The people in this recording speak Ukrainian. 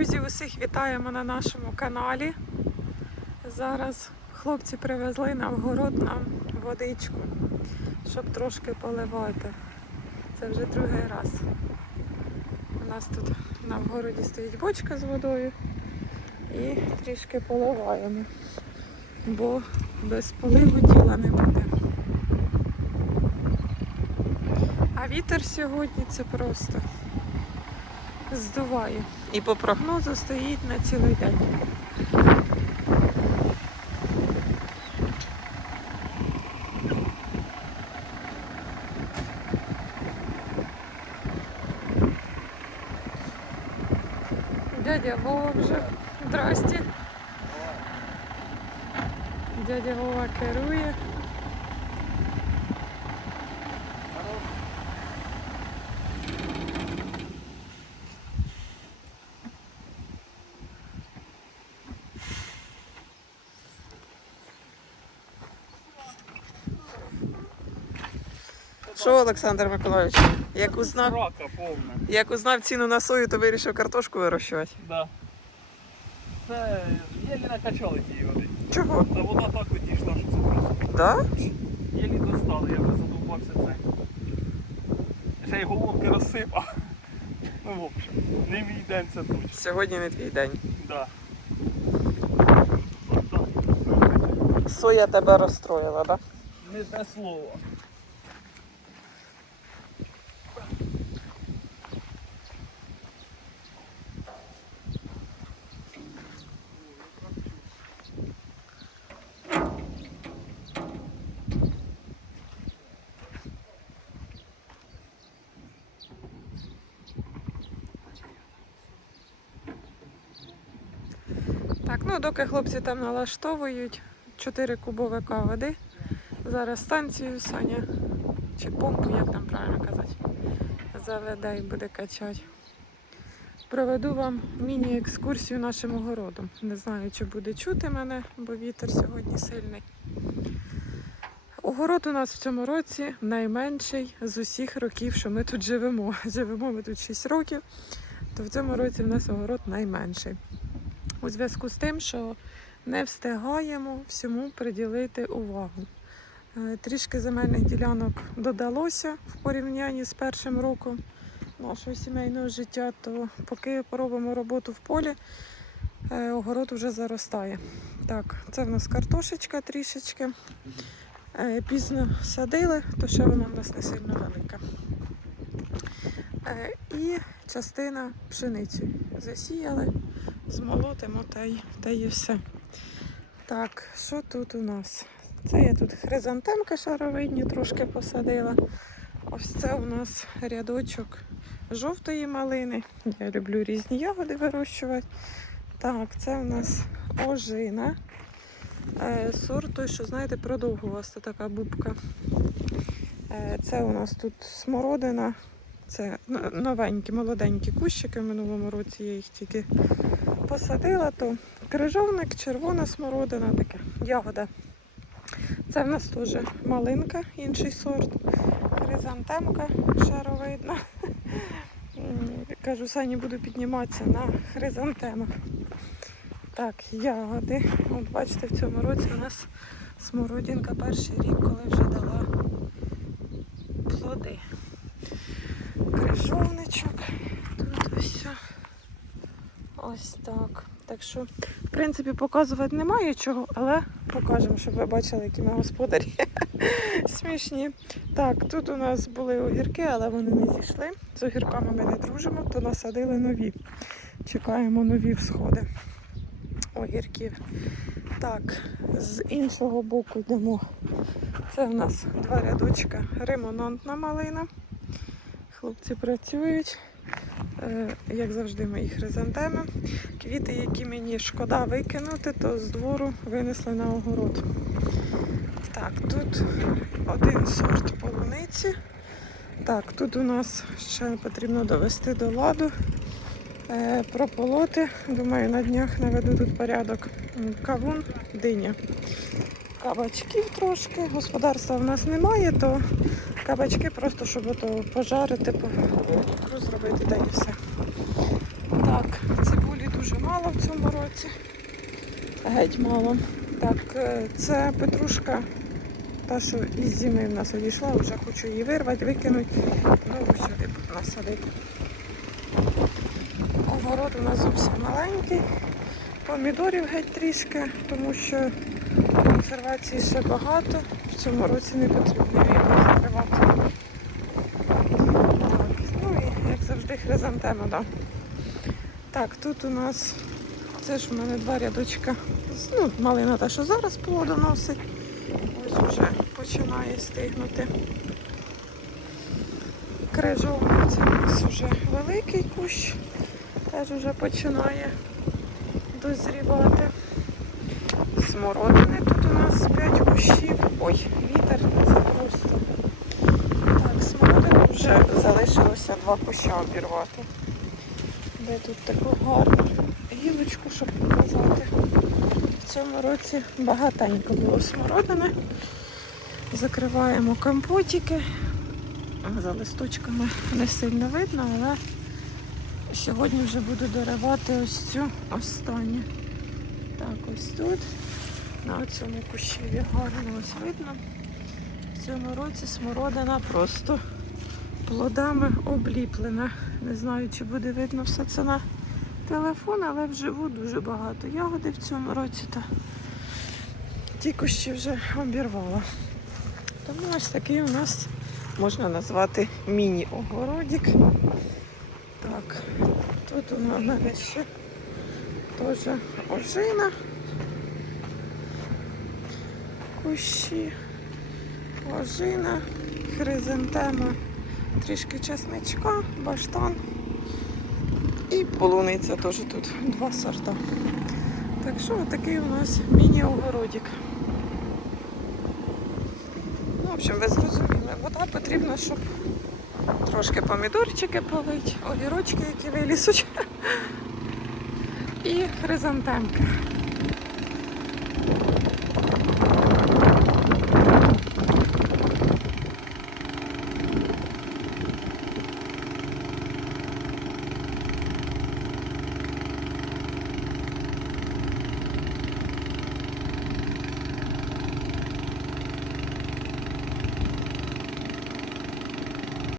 Друзі, усіх вітаємо на нашому каналі. Зараз хлопці привезли на вгород нам водичку, щоб трошки поливати. Це вже другий раз. У нас тут на вгороді стоїть бочка з водою і трішки поливаємо, бо без поливу діла не буде. А вітер сьогодні це просто здуває. І по прогнозу стоїть на цілий день. Дядя Вова вже. Здрасте. Дядя Вова керує. Що, Олександр Миколаївич, як узнав, як узнав ціну на сою, то вирішив картошку вирощувати. Да. Це єлі накачали тієї води. Чого? Та вода так відійшла, що це просто. Да? Єлі достали, я вже задовбався це. Ще й головки розсипав. Ну, в общем, не мій день це точно. Сьогодні не твій день. Да. Соя тебе розстроїла, так? Не те слово. Так, ну доки хлопці там налаштовують 4 кубовика води. Зараз станцію Соня чи помпу, як там правильно казати, заведе і буде качати. Проведу вам міні-екскурсію нашим огородом. Не знаю, чи буде чути мене, бо вітер сьогодні сильний. Огород у нас в цьому році найменший з усіх років, що ми тут живемо. Живемо ми тут 6 років, то в цьому році в нас огород найменший. У зв'язку з тим, що не встигаємо всьому приділити увагу. Е, Трішки земельних ділянок додалося в порівнянні з першим роком нашого сімейного життя, то поки поробимо роботу в полі, е, огород вже заростає. Так, це в нас картошечка трішечки. Е, Пізно садили, то ще вона в нас не сильно велика. І частина пшеницю засіяли, змолотимо та й, та й все. Так, що тут у нас? Це я тут хризантемки шаровидні трошки посадила. Ось це у нас рядочок жовтої малини. Я люблю різні ягоди вирощувати. Так, це у нас ожина. Е, сорт той, що знаєте, продовгуваста така бубка. Е, це у нас тут смородина. Це новенькі, молоденькі кущики. В минулому році я їх тільки посадила, то крижовник, червона смородина, таке ягода. Це в нас теж малинка, інший сорт. Хризантемка шаровидна. Кажу, Сані буду підніматися на хризантемах. Так, ягоди. От бачите, в цьому році у нас смородинка перший рік, коли вже дала плоди. Крижовничок. Тут ось. Ось так. Так що, в принципі, показувати немає чого, але покажемо, щоб ви бачили, які ми господарі. Смішні. Так, тут у нас були огірки, але вони не зійшли. З огірками ми не дружимо, то насадили нові. Чекаємо нові всходи огірків. Так, з іншого боку йдемо. Це в нас два рядочка ремонантна малина. Хлопці працюють. Е, Як завжди, мої хризантеми. Квіти, які мені шкода викинути, то з двору винесли на огород. Так, тут один сорт полуниці. Так, тут у нас ще потрібно довести до ладу, е, прополоти. Думаю, на днях наведу тут порядок. Кавун, диня. Кабачків трошки. Господарства в нас немає, то кабачки просто, щоб ото пожарити, по- ікру зробити, та і все. Так, цибулі дуже мало в цьому році. Геть мало. Так, е, це петрушка, та, що із зими в нас одійшла, вже хочу її вирвати, викинути, нову сюди насадити. Огород у нас зовсім маленький. Помідорів геть трішки, тому що консервації ще багато. В цьому році не потрібно її закривати. Ну і як завжди хризантема, да. Так, тут у нас це ж у мене два рядочка. Ну, малина та, що зараз плодоносить. Ось вже починає стигнути. Крижовник це у нас вже великий кущ, теж вже починає дозрівати. Смородини тут у нас 5 кущів. Ой, вітер це просто. Так, смородину вже залишилося два куща обірвати. Де тут таку гарну гілочку, щоб показати. В цьому році багатенько було смородини. Закриваємо компотики. За листочками не сильно видно, але сьогодні вже буду доривати ось цю останню. Так, ось тут. На цьому кущеві гарно ось видно. В цьому році смородина просто плодами обліплена. Не знаю, чи буде видно все це на телефон, але вживу дуже багато ягоди в цьому році. Та ті кущі вже обірвала. Тому ось такий у нас можна назвати міні-огородик. Так, тут у мене ще теж ожина. Кущі, ожина, хризантема, трішки чесничка, баштан і полуниця теж тут два сорта. Так що такий у нас міні-огородик. Ну, в общем, ви зрозуміли, вода потрібна, щоб трошки помідорчики полить, огірочки, які вилізуть, і хризантемки.